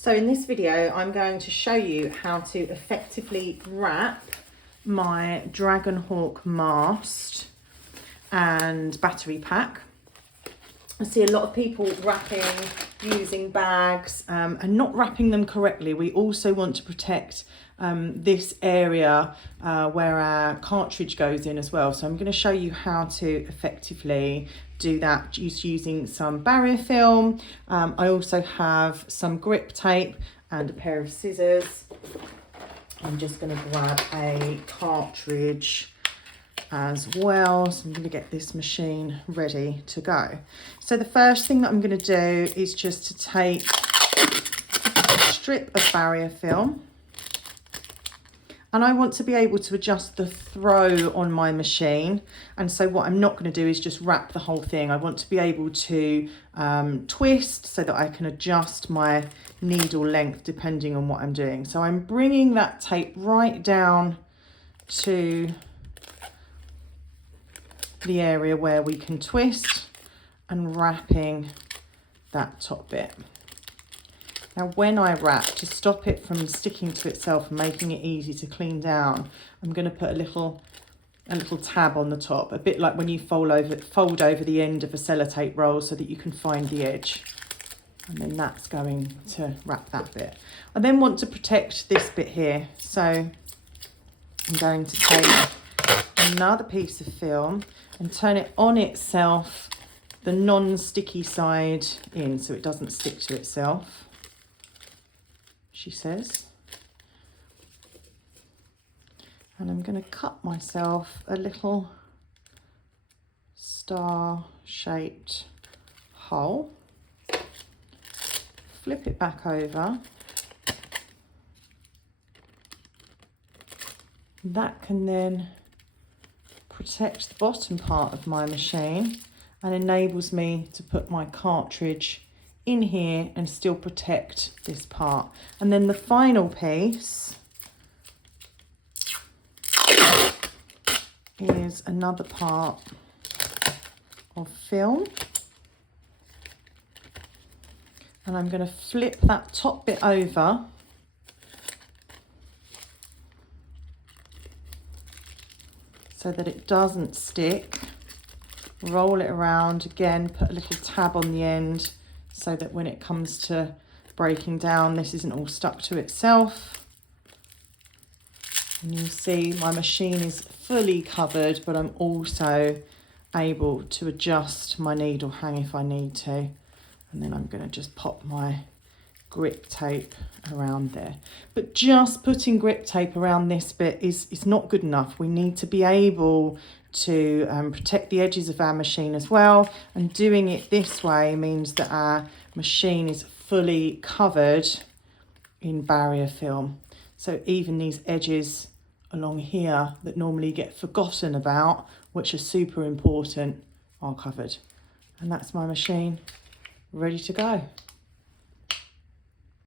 So in this video, I'm going to show you how to effectively wrap my Dragonhawk Mast and battery pack. I see a lot of people wrapping using bags and not wrapping them correctly. We also want to protect this area where our cartridge goes in as well. So I'm going to show you how to effectively do that using some barrier film. I also have some grip tape and a pair of scissors. I'm just going to grab a cartridge as well. So I'm going to get this machine ready to go. So the first thing that I'm going to do is just to take a strip of barrier film. And I want to be able to adjust the throw on my machine. And so what I'm not going to do is just wrap the whole thing. I want to be able to twist so that I can adjust my needle length depending on what I'm doing. So I'm bringing that tape right down to the area where we can twist and wrapping that top bit. Now when I wrap, to stop it from sticking to itself and making it easy to clean down, I'm going to put a little tab on the top, a bit like when you fold over the end of a sellotape roll so that you can find the edge. And then that's going to wrap that bit. I then want to protect this bit here. So I'm going to take another piece of film and turn it on itself, the non-sticky side in, so it doesn't stick to itself, she says. And I'm going to cut myself a little star-shaped hole, flip it back over. That can then protect the bottom part of my machine and enables me to put my cartridge in here and still protect this part. And then the final piece is another part of film. And I'm going to flip that top bit over so that it doesn't stick. Roll it around again, put a little tab on the end so that when it comes to breaking down, this isn't all stuck to itself. And you see my machine is fully covered, but I'm also able to adjust my needle hang if I need to. And then I'm going to just pop my grip tape around there. But just putting grip tape around this bit is not good enough. We need to be able to protect the edges of our machine as well, and doing it this way means that our machine is fully covered in barrier film. So even these edges along here that normally get forgotten about, which are super important, are covered. And that's my machine ready to go.